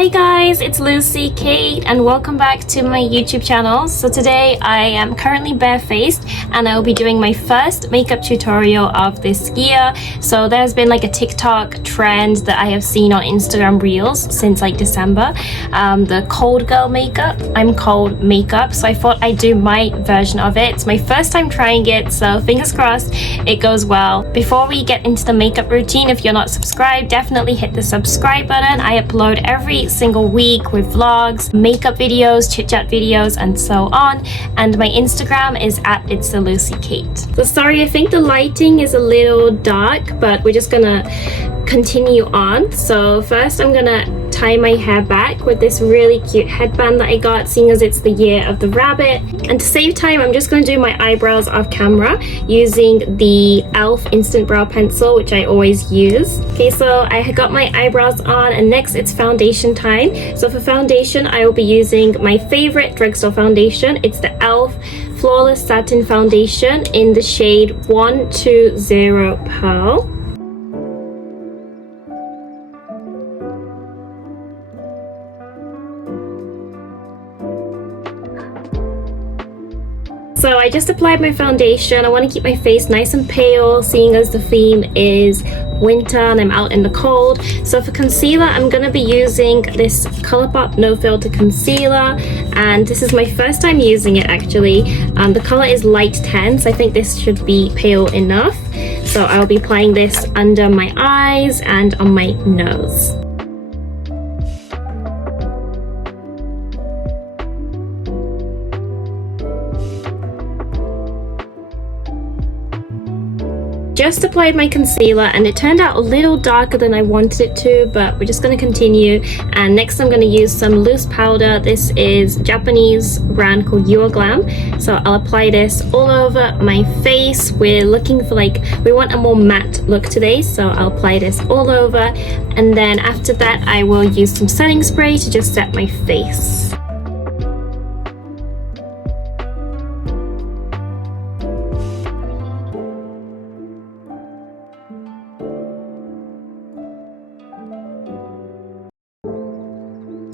Hi guys, it's Lucy Kate and welcome back to my YouTube channel. So today I am currently barefaced and I will be doing my first makeup tutorial of this year. So there's been like a TikTok trend that I have seen on Instagram Reels since like December. The cold girl makeup. I'm cold makeup, so I thought I'd do my version of it. It's my first time trying it, so fingers crossed it goes well. Before we get into the makeup routine, if you're not subscribed, definitely hit the subscribe button. I upload every single week with vlogs, makeup videos, chit-chat videos, and so on. And my Instagram is at It's the Lucy Kate. So sorry, I think the lighting is a little dark, but we're just gonna continue on. So first I'm gonna tie my hair back with this really cute headband that I got, seeing as it's the year of the rabbit. And to save time, I'm just going to do my eyebrows off camera using the e.l.f. Instant Brow Pencil, which I always use. Okay, so I got my eyebrows on and next it's foundation time. So for foundation, I will be using my favorite drugstore foundation. It's the e.l.f. Flawless Satin Foundation in the shade 120 Pearl. So I just applied my foundation. I want to keep my face nice and pale, seeing as the theme is winter and I'm out in the cold. So for concealer, I'm going to be using this Colourpop No Filter Concealer, and this is my first time using it actually. The color is light 10, so I think this should be pale enough. So I'll be applying this under my eyes and on my nose. Just applied my concealer and it turned out a little darker than I wanted it to, but we're just going to continue. And next I'm going to use some loose powder. This is Japanese brand called UCANBE. So I'll apply this all over my face. We're looking for we want a more matte look today, so I'll apply this all over. And then after that I will use some setting spray to just set my face.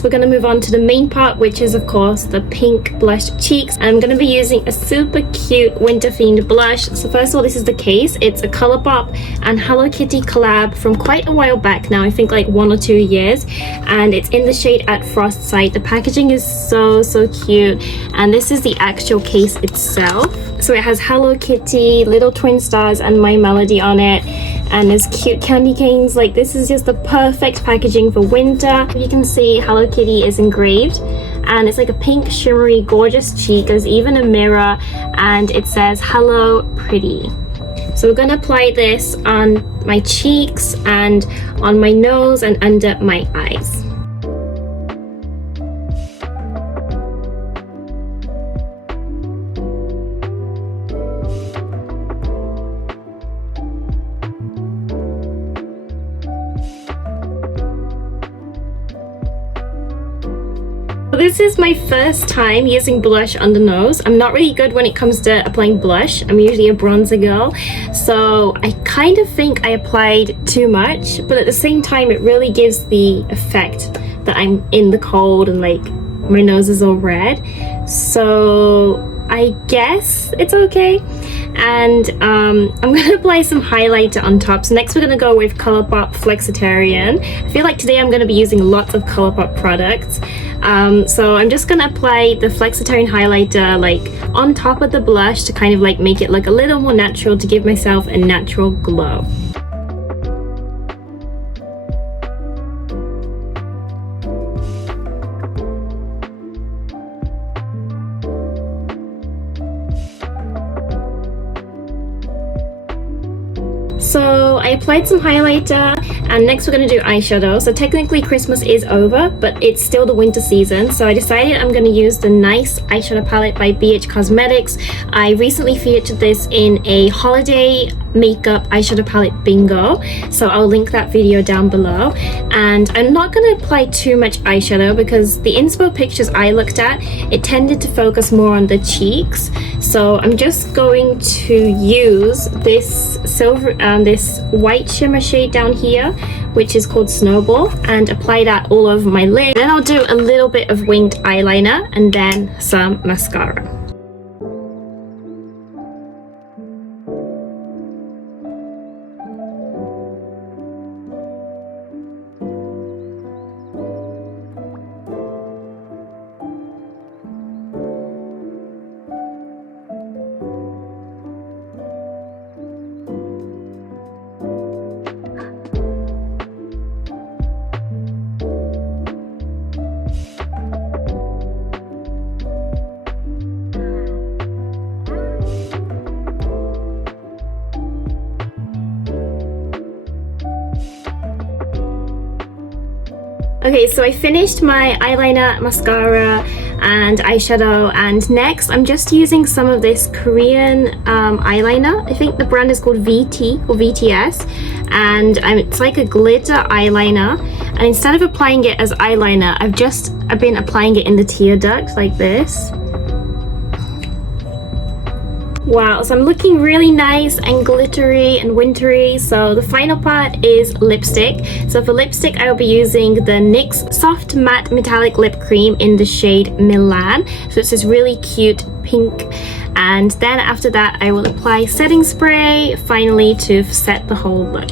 We're going to move on to the main part, which is of course the pink blush cheeks, and I'm going to be using a super cute winter themed blush. So first of all, this is the case. It's a Colourpop and Hello Kitty collab from quite a while back now, I think like 1 or 2 years, and it's in the shade At Frost Sight. The packaging is so cute, and this is the actual case itself. So it has Hello Kitty, little twin stars, and My Melody on it, and there's cute candy canes. This is just the perfect packaging for winter. You can see Hello Kitty is engraved, and it's like a pink shimmery gorgeous cheek. There's even a mirror and it says hello pretty. So we're going to apply this on my cheeks and on my nose and under my eyes. This is my first time using blush on the nose. I'm not really good when it comes to applying blush. I'm usually a bronzer girl, so I kind of think I applied too much, but at the same time it really gives the effect that I'm in the cold and my nose is all red. So I guess it's okay. And I'm going to apply some highlighter on top. So next we're going to go with Colourpop Flexitarian. I feel like today I'm going to be using lots of Colourpop products. So I'm just going to apply the Flexitarian highlighter on top of the blush to kind of make it look a little more natural, to give myself a natural glow. So I applied some highlighter and next we're going to do eyeshadow. So technically Christmas is over, but it's still the winter season. So I decided I'm going to use the Nice eyeshadow palette by BH Cosmetics. I recently featured this in a holiday makeup eyeshadow palette bingo, so I'll link that video down below. And I'm not going to apply too much eyeshadow because the inspo pictures I looked at, it tended to focus more on the cheeks, so I'm just going to use this this white shimmer shade down here, which is called Snowball, and apply that all over my lid. Then I'll do a little bit of winged eyeliner and then some mascara. Okay, so I finished my eyeliner, mascara, and eyeshadow, and next I'm just using some of this Korean eyeliner. I think the brand is called VT or VTS, and it's like a glitter eyeliner, and instead of applying it as eyeliner, I've been applying it in the tear duct like this. Wow, so I'm looking really nice and glittery and wintry. So the final part is lipstick. So for lipstick, I will be using the NYX Soft Matte Metallic Lip Cream in the shade Milan. So it's this really cute pink. And then after that, I will apply setting spray finally to set the whole look.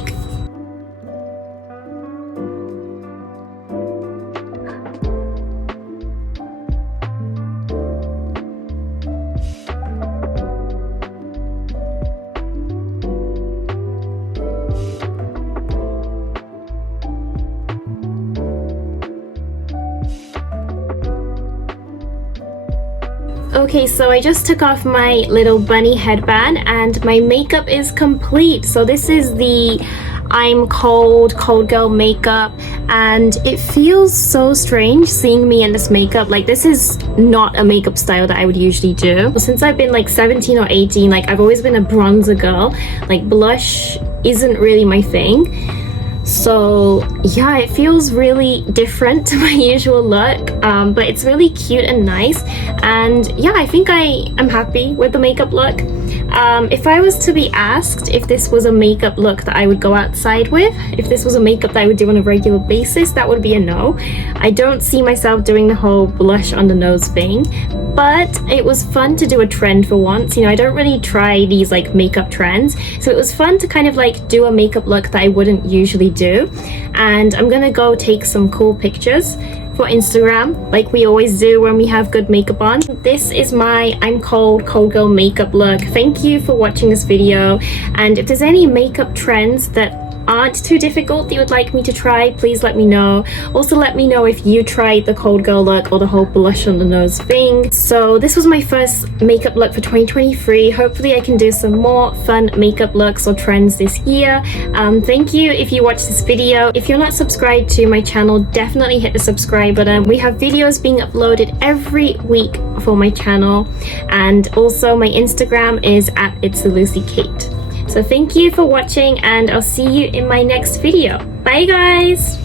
Okay, so I just took off my little bunny headband and my makeup is complete. So this is the I'm cold girl makeup, and it feels so strange seeing me in this makeup. Like, this is not a makeup style that I would usually do. Since I've been like 17 or 18, like I've always been a bronzer girl. Like blush isn't really my thing. So yeah, it feels really different to my usual look, but it's really cute and nice. And yeah, I think I am happy with the makeup look. If I was to be asked if this was a makeup look that I would go outside with, if this was a makeup that I would do on a regular basis, that would be a no. I don't see myself doing the whole blush on the nose thing, but it was fun to do a trend for once. You know, I don't really try these like makeup trends, so it was fun to kind of like do a makeup look that I wouldn't usually do. And I'm gonna go take some cool pictures for Instagram like we always do when we have good makeup on. This is my I'm cold girl makeup look. Thank you for watching this video, and if there's any makeup trends that aren't too difficult that you would like me to try, please let me know. Also let me know if you tried the cold girl look or the whole blush on the nose thing. So this was my first makeup look for 2023. Hopefully I can do some more fun makeup looks or trends this year. Thank you if you watched this video. If you're not subscribed to my channel, definitely hit the subscribe button. We have videos being uploaded every week for my channel, and also my Instagram is @itsthelucykate. So thank you for watching, and I'll see you in my next video. Bye guys!